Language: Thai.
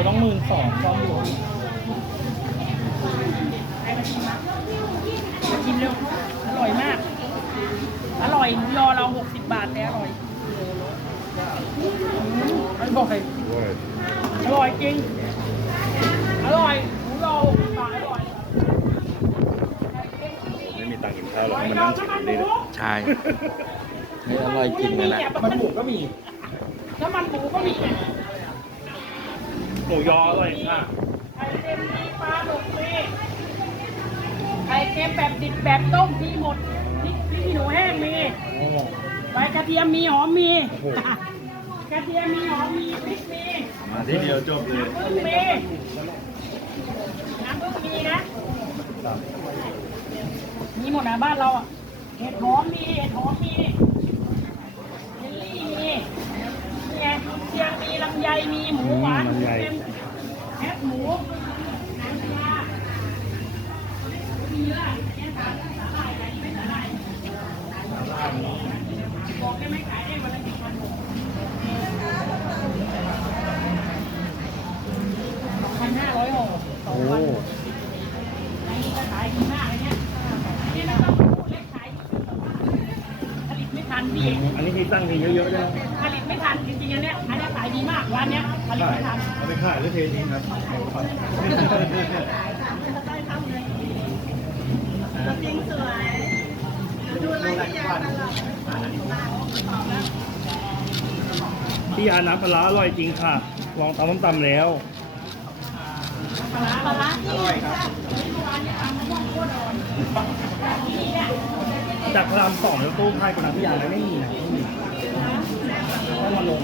ตัวต้องหมื่นสองซ้อมอยู่มาชิมเร็ว อร่อยมาก อร่อยหมูยอเราหกสิบบาทแต่อร่อยอืมอร่อยอร่อยจริง อร่อยหมูยอหกสิบบาทอร่อยไม่มีตังค์กินข้าวหรอกมานั่งชิมนี่เลยใช่เฮ้ยอร่อยจริงเลยแหละมันหมูก็มีน้ำมันหมูก็มีเนี่ย หมูยออร่อยค่ะไข่เค็มมีปลาดุกมีไข่เค็มแบบดิบแบบต้มมีหมดพริกพริกขี้หนูแห้งมีโอ้โหใบกระเทียมมีหอมมีกระเทียมมีหอมมีพริกมีมาที่เดียวจบเลยน้ำผึ้งมีน้ำผึ้งมีนะ มีหมดนะบ้านเราอะเห็ดหอมมีเห็ดหอมมีเายอะไรไม่สาหร่ายบอกได้ไหมขายได้วันละกี่พันสองพันห้าร้อยห่อสองโอ้พันอันนี้ก็ขายดีมากเลยเนี่ยนี่เราต้องพูดเล็กขายดี ผลิตไม่ทันพี่เองอันนี้ที่ตั้งมีเยอะๆด้วยนะผลิตไม่ทันจริงๆอันเนี้ยอันเนี้ยขายดีมากร้านเนี้ยผลิตไม่ทันเอาไปขายหรือเททิ้งครับจริงสวยพี่ยาน้ำปลาร้าอร่อยจริงค่ะ ลองตำน้ำตำแล้วปลาร้าปลาร้าอร่อยครับ จากพระรามสองแล้วตู้ค่ายกว่านั้นพี่ยาแล้วไม่มีนะไม่มีต้องมาลง